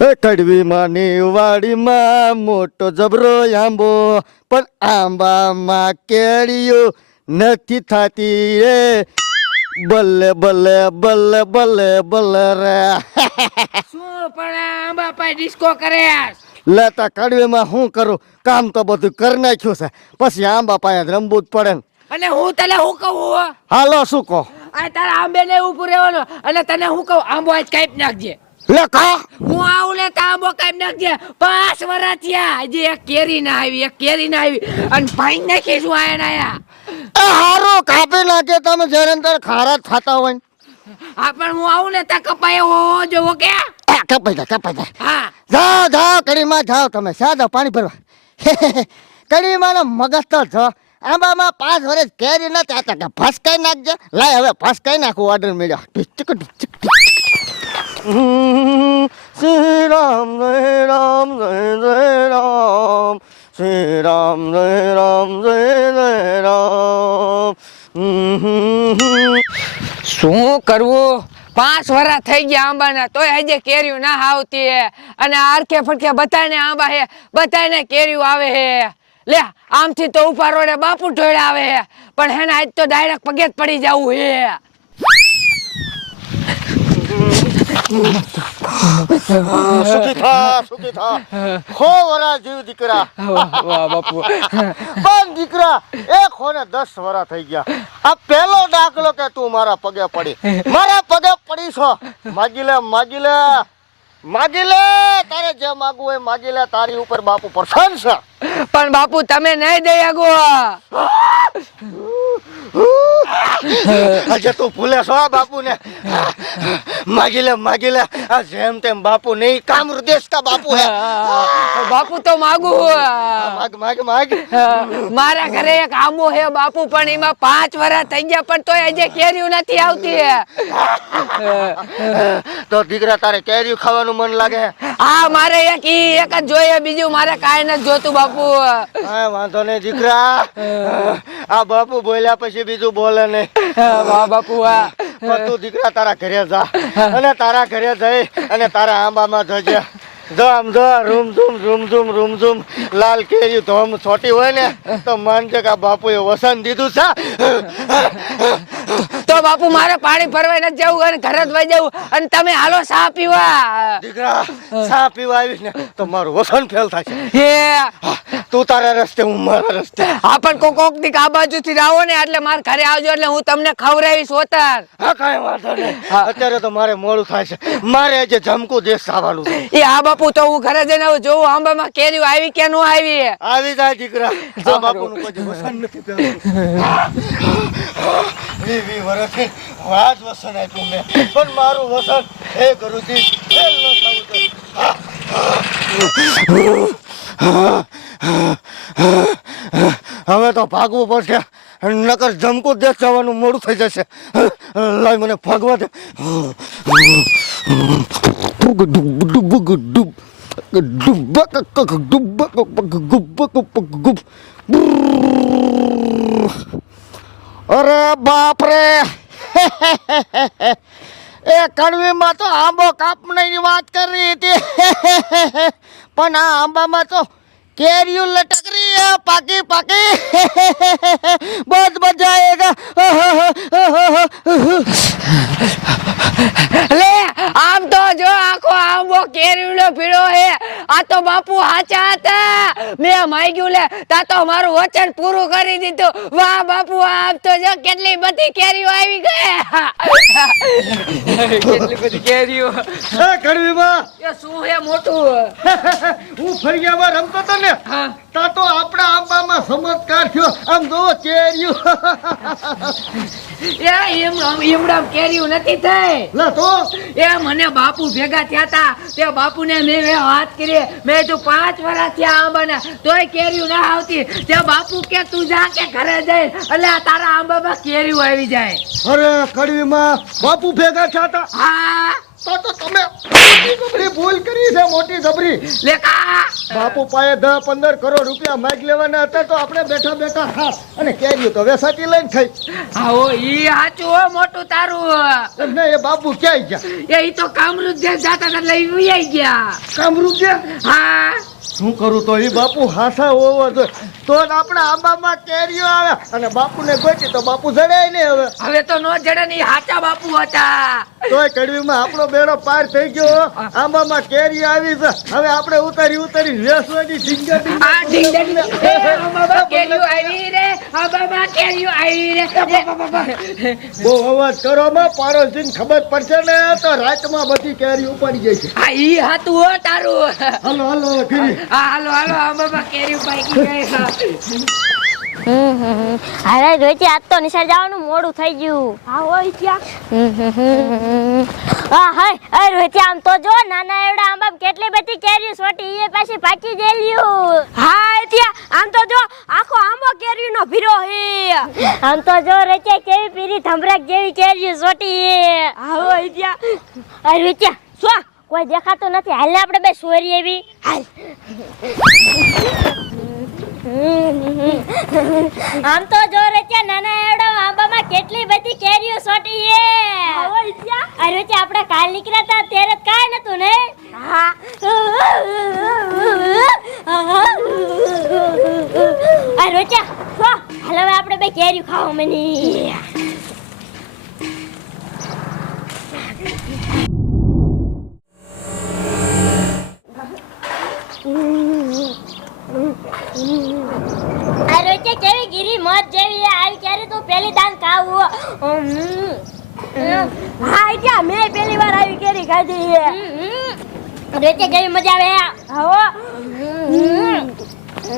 એ કડવી માની વાડીમાં મોટો જબરો આંબો પણ આંબામાં કેળીઓ નથી થતી રે. બલ્લે બલ્લે બલ્લે બલ્લે બલ્લે રે. શું પણ આંબા પર ડિસ્કો કરે લેતા કડવીમાં શું કરું? કામ તો બધું કરી નાખ્યું છે. પછી આંબા પાસે રમવું જ પડે ને. અને હું તને શું કહું હાલો શું કહો? આ તારા આંબે ને ઉભું રહેવાનું. અને તને હું કહું? આંબો આજ કાપી નાખજે. લે કા? હું આવું લે આંબો કાપી નાખજે પાંચ વર્ષ થયા. હજી એક કેરી ના આવી એક કેરી ના આવી. અને ભાઈ નાખીશું આયા ને આયા? એ હારો કાપી નાખે તમે જ્યારે ને ત્યારે ખારા જ થતા હોય. હા પણ હું આવું ને તા કપાય હો જોવો કે? કપાઈ જાય કપાઈ જાય હા. જાઓ જાઓ કડીમાં જાઓ તમે. સાદા પાણી ભરવા. કડીમાં મગજ તો જો. આંબામાં પાંચ વર્ષ કેરી ન ચાતા કે ફસકાઈ નાખજે. લાય હવે ફસકાઈ નાખું ઓર્ડર મળ્યો. ઢીચક ઢીચક હમ, શ્રી રામ જય રામ જય જય રામ શ્રી રામ જય રામ જય જય રામ. શું કરવું? પાંચ વર્ષ થઈ ગયા આંબાના, તોય હજે કેરીઓ ના આવતી હે. અને આરખે ફટકે બધાને આંબા હે, બધાને કેરીઓ આવે હે. લે, આમથી તો ઉપર રોડે બાપુ ઢોળે આવે હે. પણ હેને આજ તો ડાયરેક્ટ પગે જ પડી જવું હે. સુખી થા સુખી થા ખો વરા જીવ દીકરા. વાહ બાપુ. પણ દીકરા એક હોને દસ વરા થઈ ગયા. આ પહેલો દાખલો કે તું મારા પગે પડી. મારા પગે પડી છો. માગી લે માગી લે માગી લે તારે જે માગવું હોય માગી લે તારી ઉપર બાપુ પ્રસન્ન છે. પણ બાપુ તમે નહીં દઈ આગો આજે તું ભૂલે છો બાપુ ને માગી લે માગી લે આ જેમ તેમ બાપુ નહીં કામ હૃદેશ કા બાપુ હે? બાપુ તો માગુ માગ માગ માગ. મારા ઘરે એક આંબો હે બાપુ પણ એમાં પાંચ વર્ષ થઈ ગયા પણ તોય આજે કેરીઓ નથી આવતી તો દીકરા તારે કેરીયું ખાવાનું મન લાગે હા મારે એક ઈ એક જ જોઈએ બીજું મારે કાંઈ નથી જોતું બાપુ. હા વાંધો નહીં દીકરા. આ બાપુ બોલ્યા પછી બીજું બોલે નહીં. વાહ બાપુ વાહ પણ તું દીકરા તારા ઘરે જા. અને તારા ઘરે જઈ અને તારા આંબામાં જજે. જો આમ જો રૂમ ઝૂમ રૂમ ઝૂમ રૂમ ઝૂમ લાલ કેરી ધોમ છોટી હોય ને તો માનજે કે આ બાપુએ વસન દીધું છે. તો બાપુ મારે પાણી ભરવા નથી જવું અને ઘરે જ જવું. અને તમે હાલો સા પીવા. દીકરા સા પીવા આવીશ ને તો મારું વસન ફેલ થાય હે. તું તારા રસ્તે હું મારા રસ્તે. હા પણ કોક કોક દીક આ બાજુથી આવો ને એટલે મારે ઘરે આવજો એટલે હું તમને ખવડાવીશ ઓતાર હા કાઈ વાંધો નહીં. અત્યારે તો મારે મોડું થાય છે. મારે આજે જમકું દેશ આવવાનું છે. એ હા બાપુ તો હું ઘરે જઈને આવું જોઉં આંબામાં કેરી આવી કે ન આવી? આવી જાય દીકરા. આ બાપુનું કોઈ વસન નથી વી વી વર્ષથી વાત વસન આપ્યું મેં. પણ મારું વસન હે ગુરુજી ફેલ ન થવું હવે તો ભાગવું પડશે. નકર જમકું દેશ જવાનું મોડું થઈ જશે. લાય મને ભાગવા દે. અરે બાપ રે એ કડવીમાં તો આંબો કાપણીની વાત કરી હતી. પણ આ આંબામાં તો કેરીઓ લટકરી પાકી પાકી. બહુ મજા આવેગા લે, આમ તો જો આખો આંબો કેરીનો પીળો હે આ તો બાપુ હાચા હતા. મેં માગ્યું લે તા તો મારું વચન પૂરું કરી દીધું. વાહ બાપુ આમ તો જો કેટલી બધી કેરીઓ આવી ગઈ. કેટલી બધી કેરીઓ. એ કડવીમાં એ શું હે મોટું? હું ફળિયામાં રમતો તો ને તા તો આપણા આંબામાં ચમત્કાર થયો. આમ જો કેરીઓ. એ એમ એમડામ કેરીઓ નથી થઈ. લે તો. એ મને બાપુ ભેગા થયા તા. તે બાપુને ને મેં વાત કરી મેં તું પાંચ વર્ષ થયા આંબાના તોય કેરીઓ ના આવતી. તે બાપુ કે તું જા કે ઘરે જઈ એટલે આ તારા આંબામાં કેરીઓ આવી જાય. અરે કડવીમાં બાપુ ભેગા થયા હતા. હા. તો તો તમે મોટી જબરી ભૂલ કરી છે મોટી જબરી. લેકા બાપુ પાસે દસ પંદર કરોડ રૂપિયા માઇક લેવાના હતા તો આપણે બેઠા બેઠા ખાસ અને કેરીઓ તો વેસાતી લઈને ખાઈ. આવો ઈ હાચું હો મોટું તારું ને એ બાપુ ક્યાંય ગયા? એ ઈ તો કામરૂપ જે જાતા લઈ ઉયાઈ ગયા. કામરૂપ જે હા. શું કરું તો એ બાપુ હાસા હોવા જોઈએ. તો આપણા આંબામાં કેરીઓ આવે. અને બાપુને ગોચી તો બાપુ જડાય નહીં હવે. હવે તો નો જડે ની હાચા બાપુ હતા. તોય કડવીમાં આપણો બેડો પાર થઈ ગયો આંબામાં કેરી આવી છે. હવે આપણે ઉતારી ઉતારી વેસવાની ઢીંગા બહુ અવાજ કરો માં પાડોશીને ખબર પડશે ને તો રાતમાં બધી કેરી ઉપાડી જાય છે. આ ઈ હાતું હો તારું. હાલો હાલો હા હાલો હાલો આંબામાં કેરી ઉપાડી ગઈ. અરે રોજી આજ તો નિશાળ જવાનું મોડું થઈ ગયું. હા હોય ત્યાં. હા હાય અરે રોજી આમ તો જો નાના એવડા આંબા કેટલી બધી કેરીઓ સોટી એ પાછી પાકી ગયેલ્યું હા ત્યાં. આમ તો જો આખો આંબો કેરીનો ભીરો હે. આમ તો જો રચે કેવી પીરી થંભરાક જેવી કેરીઓ સોટી હે. હા હોય ત્યાં. અરે રોહિત શું કોઈ દેખાતું નથી. હાલ આપણે બે સોરી એવી. હાલ. આમ તો જો રે ત્યાં નાના એવડો આંબામાં કેટલી બધી કેરીઓ સોટી છે. અરે છે આપણે કાલ નીકળ્યા હતા ત્યારે કાંઈ નતું ને? હા. સો હાલ હવે આપણે બે કેરીઓ ખાવા મની અરે કે કેવી ગીરી મોત જેવી આવી ત્યારે તું પહેલી દાન ખાવું હા. ત્યાં મેં પહેલી વાર આવી કેરી ખાધી અરે કે કેવી મજા આવે હો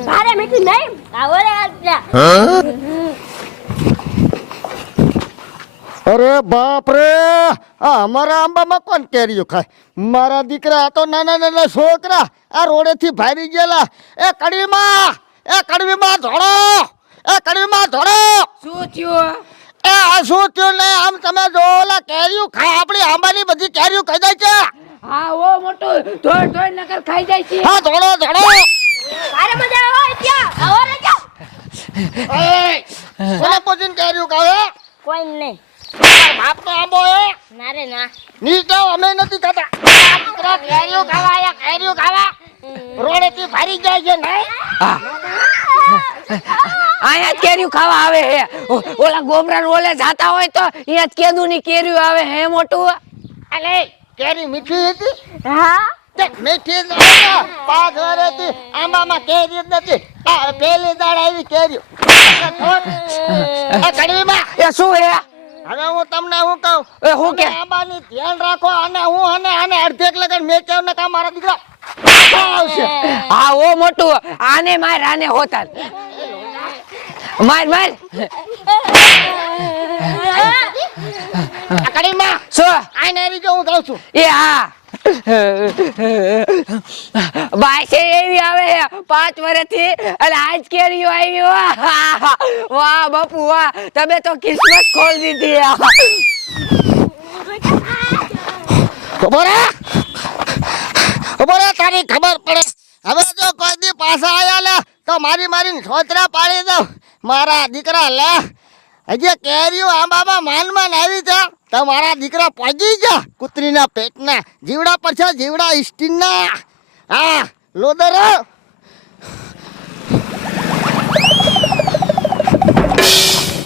ભારે મીઠી નહીં? આવો રે અરે બાપ રે. આ અમારા આંબામાં કોણ કેરીઓ ખાય? મારા દીકરા આ તો નાના નાના છોકરા. આ રોડેથી ભારી ગયેલા. એ કડવીમાં એ કડવીમાં ધોળો. એ કડીમાં ધોળો. શું થયું? એ આ શું થયું ને? આમ તમે જો ઓલા કેરીઓ ખાય. આપણી આંબાની બધી કેરીઓ ખાઈ જાય છે. હા ઓ મોટું ધોળ ધોળ નકર ખાઈ જાય છે. હા ધોળો ધોળો. ભારે મજા આવે ત્યાં. આવો રે જા એ કોને પોજીન કેરીઓ ખાવે? કોઈ નહીં. બાપનો આંબો એ ના રે ના. નીચે અમે નથી ખાતા. કેરીઓ ખાવા આયા કેરીઓ ખાવા. રોડેથી ભારી જાય છે નહીં હા. અહીંયા જ કેરીઓ ખાવા આવે હે. ઓલા ગોબરા ઓલે જાતા હોય તો અહીંયા જ કેદુ ની કેરીયું આવે હે મોટું. અલે કેરી મીઠી હતી? હા. મીઠી. આંબામાં કેરી નથી. આ દાડ આવી કેરી આ કડવીમાં એ શું હે? હવે હું તમને હું કહું? એ હું કે? આંબાની ધ્યાન રાખો અને હું અને આને અડધેક લગન મેં કેવું ને કા મારા દીકરા આવશે. હા ઓ મોટું. આને માર આને હોતા માર માર આ કડીમાં શું આઈને એરી જો હું જાઉં છું. એ હા. બાય એવી આવે પાંચ વર્ષથી અને આજ કેરીઓ આવી વાહ બાપુ વાહ. તમે તો કિસ્મત ખોલ દીધી ખબર હે ખબર તારી ખબર પડે. હવે જો કોઈ દી પાછા આવ્યા તો મારી મારી છોતરા પાડી દઉં. મારા દીકરા, લે, હજી કેરીઓ આંબામાં માન માન આવી છે. તો મારા દીકરા પહોંચી જા કૂતરીના પેટના. જીવડા પર છે, જીવડા સ્ટીનના હા લોદર.